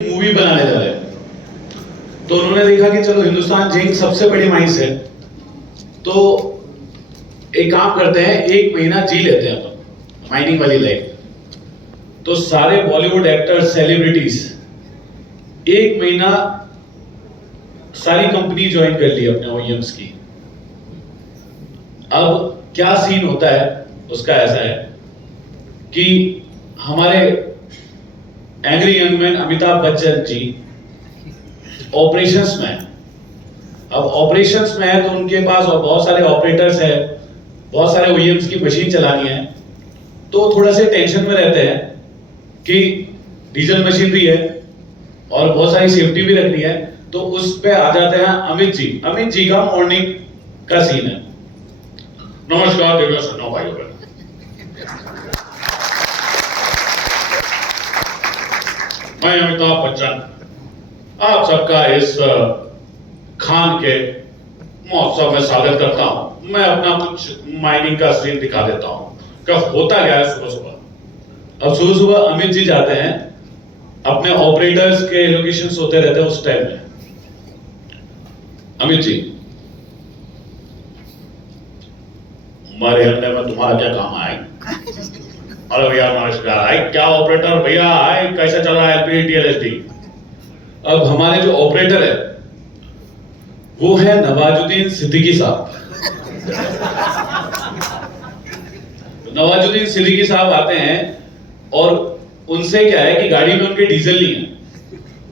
Movie बनाने जा रहे हैं। तो उन्होंने देखा कि चलो हिंदुस्तान जिंक सबसे बड़ी माइंस है, तो एक काम करते हैं, 1 महीना जी लेते हैं अपन माइनिंग वाली लाइफ। तो सारे बॉलीवुड एक्टर्स, सेलिब्रिटीज 1 महीना सारी कंपनी ज्वाइन कर ली अपने ओईएम्स की। अब क्या सीन होता है उसका ऐसा है कि हमारे angry young man Amitabh Bachchan ji operations में है। अब ऑपरेशंस में है तो उनके पास बहुत सारे ऑपरेटर्स हैं, बहुत सारे ओईएम्स की मशीन चलानी है, तो थोड़ा से टेंशन में रहते हैं कि डीजल मशीनरी है और बहुत सारी सेफ्टी भी रखनी है। तो उस पे आ जाते हैं अमित जी। अमित जी का मॉर्निंग का सीन है। नमस्कार देवियों सुनो भाइयों बहनों, मैं अमिताभ बच्चन आप सबका इस खान के महोत्सव में स्वागत करता हूं। मैं अपना कुछ माइनिंग का सीन दिखा देता हूं कि होता क्या है सुबह सुबह। अब सुबह सुबह अमित जी जाते हैं, अपने ऑपरेटर्स के लोकेशंस होते रहते हैं उस टाइम में। अमित जी, हमारे अंडे में तुम्हारा क्या काम है? अरे भैया नमस्कार। आए क्या ऑपरेटर भैया, आए कैसा चल रहा है एलपीडी टीएलएसडी? अब हमारे जो ऑपरेटर है वो है नवाजुद्दीन सिद्दीकी साहब। नवाजुद्दीन सिद्दीकी साहब आते हैं और उनसे क्या है कि गाड़ी में उनके डीजल नहीं है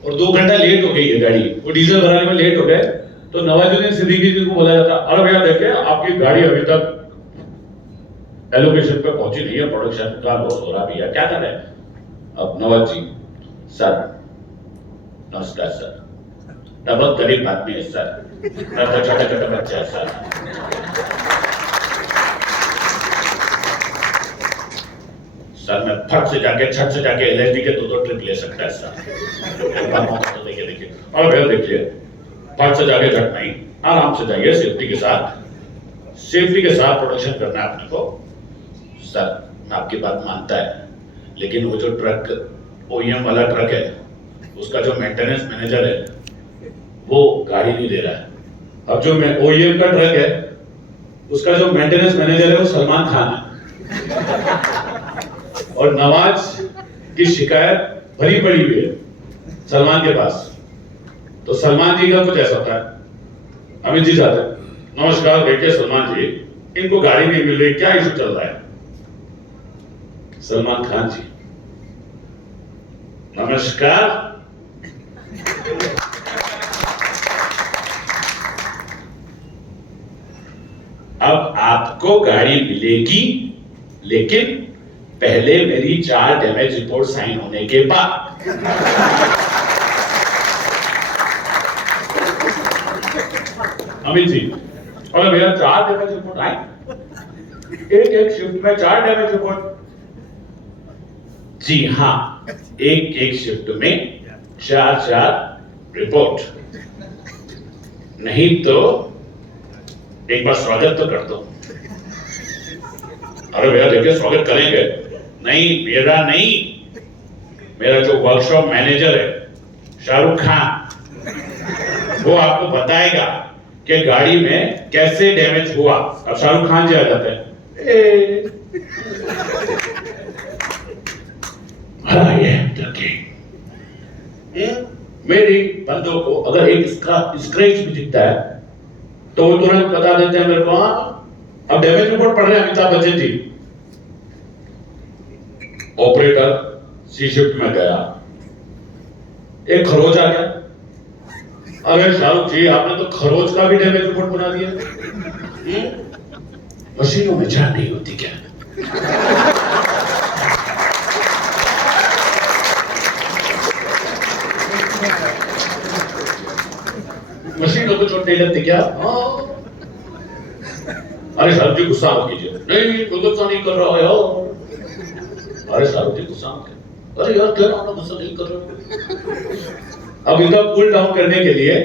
और 2 घंटा लेट हो गई है गाड़ी, वो डीजल भराने में लेट हो गए। तो नवाजुद्दीन सिद्दीकी जी को बोला जाता, अरे भैया देखिए आपकी गाड़ी अभी तक एलोकेशन पे पहुंची नहीं है, प्रोडक्शन का लॉस हो रहा भैया, क्या कर रहे हैं? अब नवाज जी, सर नमस्कार सर, मैं बहुत गरीब आदमी है सर, मैं बहुत छोटे छोटे बच्चे हैं सर, सर मैं फट से जाके छत से जाके एलएसडी के 2 ट्रिप ले सकता है सर। तो देखिए और भैया देखिए, फट से जाके झट नहीं, आराम से जाइए, सेफ्टी के साथ प्रोडक्शन करना है अपने को। सर मैं आपकी बात मानता है, लेकिन वो जो ट्रक ओईएम वाला ट्रक है उसका जो मेंटेनेंस मैनेजर है वो गाड़ी नहीं दे रहा है। अब जो ओईएम का ट्रक है उसका जो मेंटेनेंस मैनेजर है वो सलमान खान है और नवाज की शिकायत भरी पड़ी हुई है सलमान के पास। तो सलमान जी का कुछ ऐसा होता है। अमित जी जाते हैं, नमस्कार देखिए सलमान जी, इनको गाड़ी नहीं मिल रही, क्या इशू चल रहा है? सलमान खान जी, नमस्कार, अब आपको गाड़ी मिलेगी, लेकिन पहले मेरी 4 डैमेज रिपोर्ट साइन होने के बाद। अमित जी, अरे भैया 4 डैमेज रिपोर्ट आए, एक शिफ्ट में 4 डैमेज रिपोर्ट? जी हाँ, एक शिफ्ट में 4 रिपोर्ट। नहीं तो एक बार स्वागत तो कर दो। अरे भैया देखिए स्वागत करेंगे। नहीं मेरा जो वर्कशॉप मैनेजर है शाहरुख खान, वो आपको बताएगा कि गाड़ी में कैसे डैमेज हुआ। अब शाहरुख खान जी आ जाते हैं, मेरी बंदों को अगर एक स्क्रैच भी दिखता है तो वो तुरंत बता देते हैं मेरे को। अब डैमेज रिपोर्ट पढ़ रहे हैं अमिताभ बच्चन जी। ऑपरेटर सी शिफ्ट में गया, एक खरोच आ गया। अरे शाहरुख जी आपने तो खरोच का भी डैमेज रिपोर्ट बना दिया। मशीनों में जान नहीं होती क्या? मशीनों को चोट नहीं लगती क्या? अरे शाहरुख जी गुस्सा मत कीजिए। नहीं कोई गुस्सा नहीं कर रहा है। अरे शाहरुख जी गुस्सा मत कीजिए। अरे यार क्या आपने गुस्सा नहीं कर रहा? अब इनका कूल डाउन करने के लिए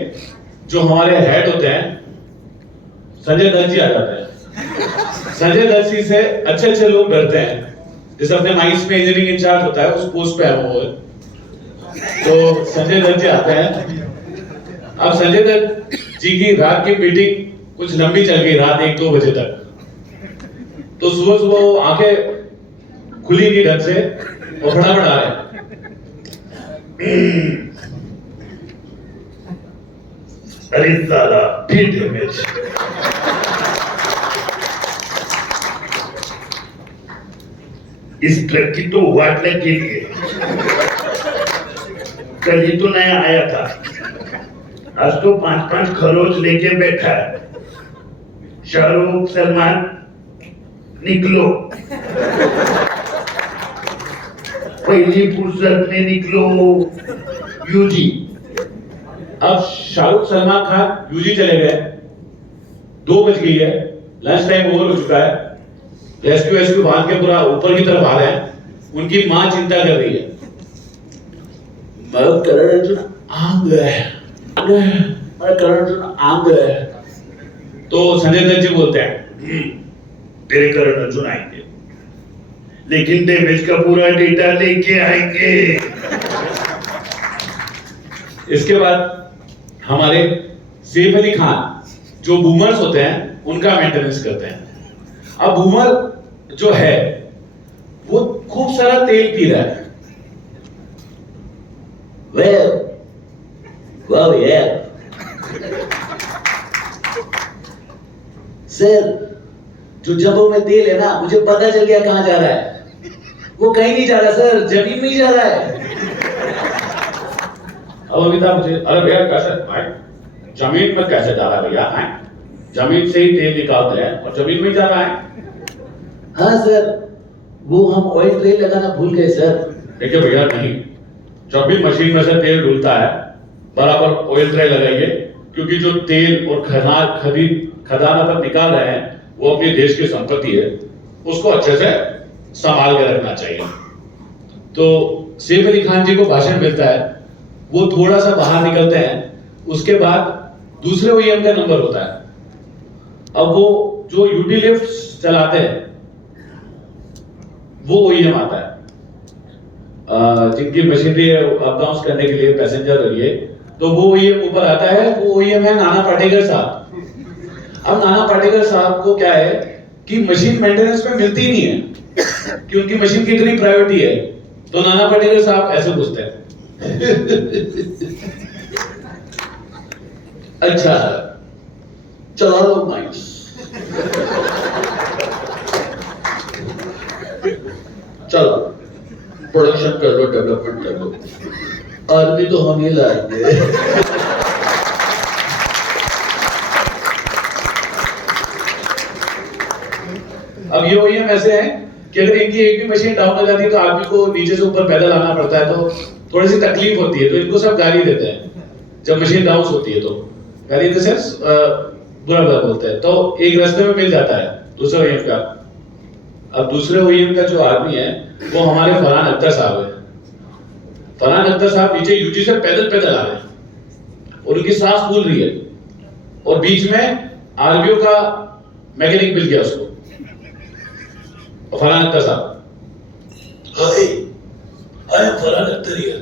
जो हमारे हेड होते हैं संजय दत्त जी आ जाते हैं। संजय दत्त जी से अच्छे लोग डरते हैं, जैसे अपने माइंस में इंजीनियरिंग इंचार्ज होता है उस पोस्ट पे है वो। तो संजय दत्त जी आते हैं। अब संजय दत्त जी की रात की मीटिंग कुछ लंबी चल गई, रात 1-2 बजे तक। तो सुबह सुबह वो आंखें खुली नहीं ढंग से और फटाफट आ रहे हैं। अरे साला फिर डैमेज। इस ट्रक की तो वाटने के लिए कल ही तो नया आया था, आज तो 5-5 खरोच लेके बैठा है। शाहरुख, सलमान, निकलो पहली फुर्सत में निकलो यूजी। अब शाहरुख, सलमान खान यूजी चले गए, 2 बज गई है, लंच टाइम ओवर हो चुका है। रेस्क्यू बांध के पूरा ऊपर की तरफ आ रहे हैं। उनकी मां चिंता कर रही है, मैं करण अर्जुन आ गए। तो संजय दत्त जी बोलते हैं, तेरे करण अर्जुन आएंगे, लेकिन डैमेज का पूरा डेटा लेके आएंगे। इसके बाद हमारे सैफ अली खान जो बूमर्स होते हैं उनका मेंटेनेंस करते हैं। अब बूमर जो है वो खूब सारा तेल पी रहा है। वाह यार सर, जो जबों में तेल है ना, मुझे पता चल गया कहां जा रहा है। वो कहीं नहीं जा रहा सर, जमीन में ही जा रहा है। अब अमिताभ मुझे, अरे भैया कैसे भाई जमीन में कैसे जा रहा है भैया? जमीन से ही तेल निकालते हैं और जमीन में ही जा रहा है। हाँ सर, वो हम ऑयल ट्रे लगाना भूल गए सर। देखिए भैया, नहीं, जब भी मशीन में से तेल डुलता है बराबर ऑयल ट्रे लगाइए, क्योंकि जो तेल और खदान अपन निकाल रहे हैं वो अपने देश की संपत्ति है, उसको अच्छे से संभाल के रखना चाहिए। तो सैफ अली खान जी को भाषण मिलता है, वो थोड़ा सा बाहर निकलते हैं, उसके बाद दूसरे ओईएम का नंबर होता है। अब वो जो यूटी लिफ्ट चलाते हैं वो ओईएम आता है, जिनकी मशीनरी है अप डाउन करने के लिए पैसेंजर और ये, तो वो ओईएम ऊपर आता है। वो ओईएम है नाना पाटेकर साहब। अब नाना पाटेकर साहब को क्या है कि मशीन मेंटेनेंस में मिलती ही नहीं है कि उनकी मशीन की इतनी प्रायोरिटी है। तो नाना पाटेकर साहब ऐसे पूछते हैं, अच्छा चला लो माइक्स। चलो प्रोडक्शन कर लो, डेवलपमेंट कर लो, आदमी तो हम ही लाएंगे। अब ये ओईएम ऐसे हैं कि अगर इनकी एक भी मशीन डाउन हो जाती है तो आदमी को नीचे से ऊपर पैदल आना पड़ता है, तो थोड़ी सी तकलीफ होती है। तो इनको सब गाली देते हैं जब मशीन डाउन होती है, तो गाली इन द सेंस बुरा बुरा बोलते हैं। तो एक रास्ते में मिल जाता है दूसरे ओईएम का। अब दूसरे ओईएम का जो आदमी है वो हमारे फरहान अख्तर साहब है। फरहान अख्तर साहब नीचे यूजी से पैदल पैदल आ रहे हैं और उनकी सांस फूल रही है, और बीच में आरबीओ का मैकेनिक मिल गया उसको। फरहान अख्तर साहब, hi I am Farhan Akhtar here.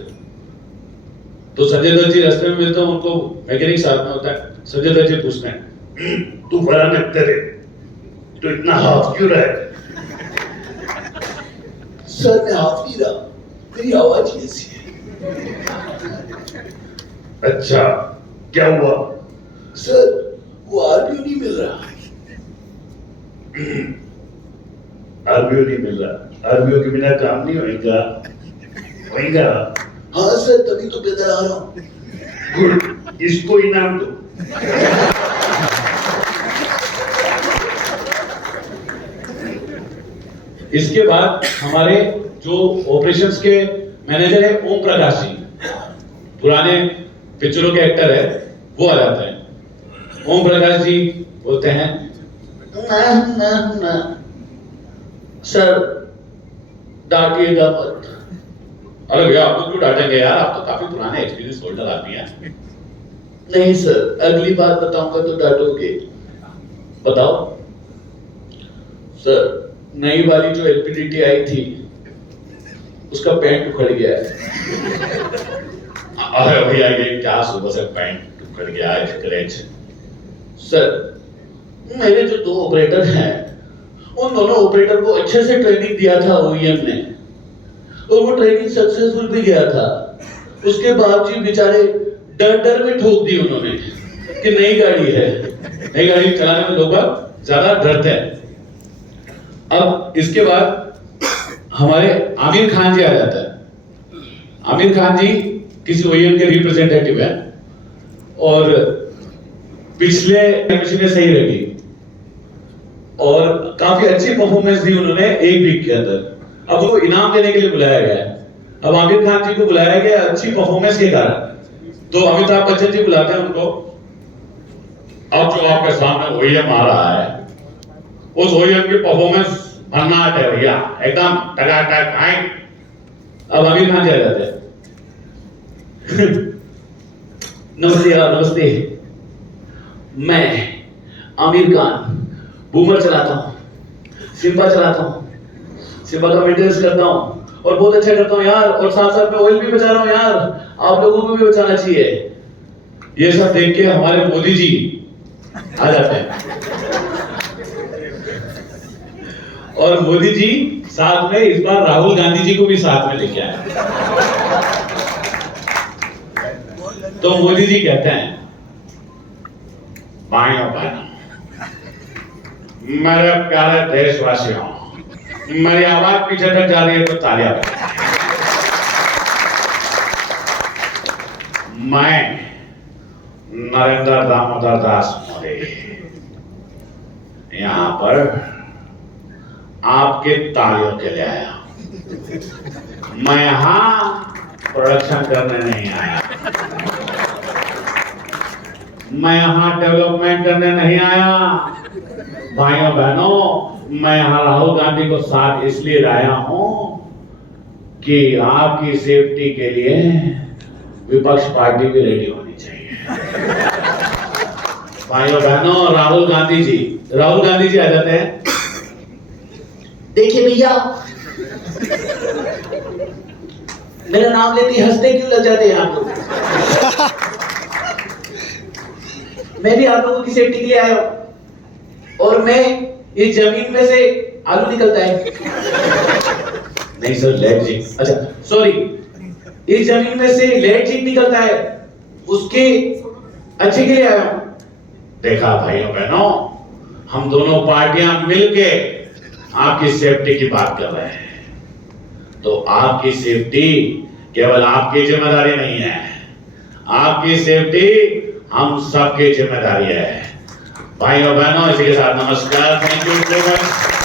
तो संजय दत्त जी रास्ते में मिलते हैं, उनको मैकेनिक साहब में होता है। संजय दत्त जी पूछते हैं, तू फरहान अख्तर है तो इतना हाफ क्यों रहा है? सर मैं हाफ नहीं रहा, मेरी आवाज कैसी है। अच्छा क्या हुआ? सर वो आरबीओ नहीं मिल रहा। आरबीओ नहीं मिल रहा? आरबीओ के बिना काम नहीं होएगा। हाँ सर, तभी तो पैदल आ रहा हूं। गुड, इसको इनाम दो। इसके बाद हमारे जो ऑपरेशंस के मैनेजर है ओम प्रकाश जी, पुराने पिक्चरों के एक्टर है, वो आ जाते हैं। ओम प्रकाश जी बोलते हैं, ना सर डांटिएगा मत। अरे भैया आपको क्यों डांटेंगे यार, आप तो काफी पुराने एक्सपीरियंस होल्डर आदमी हैं। नहीं सर, अगली बार बताऊंगा तो डांटोगे। बताओ सर, नई वाली जो एलपीडीटी आई थी उसका पैंट उखड़ गया है। अरे भैया ये क्या सुबह से पैंट उखड़ गया है स्क्रैच। सर मेरे जो 2 ऑपरेटर हैं उन दोनों ऑपरेटर को अच्छे से ट्रेनिंग दिया था ओईएम ने और वो ट्रेनिंग सक्सेसफुल भी गया था। उसके बावजूद बेचारे डर में ठोक दी उन्होंने कि नई गाड़ी है, नई गाड़ी चलाने में लोग ज्यादा डरते हैं। अब इसके बाद हमारे आमिर खान जी आ जाता है। आमिर खान जी किसी ओईएम के रिप्रेजेंटेटिव है और पिछले मशीनें सही रही और काफी अच्छी परफॉर्मेंस दी उन्होंने 1 वीक के अंदर। अब उनको इनाम देने के लिए बुलाया गया है। अब आमिर खान जी को बुलाया गया अच्छी परफॉर्मेंस के कारण, तो अमिताभ बच्चन जी बुलाते हैं उनको। अब जो आपके सामने ओईएम आ रहा है उस ओईएम की परफॉर्मेंस भन्नाट है भैया, एकदम टकाटक है। अब आमिर खान जी आ जाते हैं। नमस्ते यार, नमस्ते। मैं आमिर खान बूमर चलाता हूँ, सिम्बा चलाता हूँ, सिम्बा का मेंटेनेंस करता हूँ और बहुत अच्छा करता हूँ यार, और साथ साथ में ऑयल भी बचा रहा हूँ यार, आप लोगों को भी बचाना चाहिए। ये सब देख के हमारे मोदी जी आ जाते हैं और मोदी जी साथ में इस बार राहुल गांधी जी को भी साथ में लेके आए। तो मोदी जी कहते हैं, भाइयों बहनों, मेरे प्यारे देशवासियों, मेरी आवाज पीछे तक जा रही है तो तालियां बजाएं। मैं नरेंद्र दामोदर दास मोदी यहां पर आपके तालियों के लिए आया हूं। मैं यहां प्रोडक्शन करने नहीं आया, मैं यहां डेवलपमेंट करने नहीं आया। भाइयों बहनों, मैं यहां राहुल गांधी को साथ इसलिए लाया हूं कि आपकी सेफ्टी के लिए विपक्ष पार्टी भी रेडी होनी चाहिए। भाइयों बहनों, राहुल गांधी जी आ जाते हैं। देखिए भैया, मेरा नाम लेते ही हंसते क्यों लग जाते हैं आप लोग? मैं भी आप लोगों की सेफ्टी के लिए आया हूं और मैं इस जमीन में से आलू निकलता है नहीं सर, लेड जिंक, अच्छा सॉरी, इस जमीन में से लेड जिंक निकलता है, उसके अच्छे के लिए आया हूं। देखा भाइयों बहनों, हम दोनों पार्टियां मिलके आपकी सेफ्टी की बात कर रहे हैं, तो आपकी सेफ्टी केवल आपकी जिम्मेदारी नहीं है, आपकी सेफ्टी हम सबकी जिम्मेदारी है। भाइयों बहनों, इसी के साथ नमस्कार, थैंक यू वेरी मच।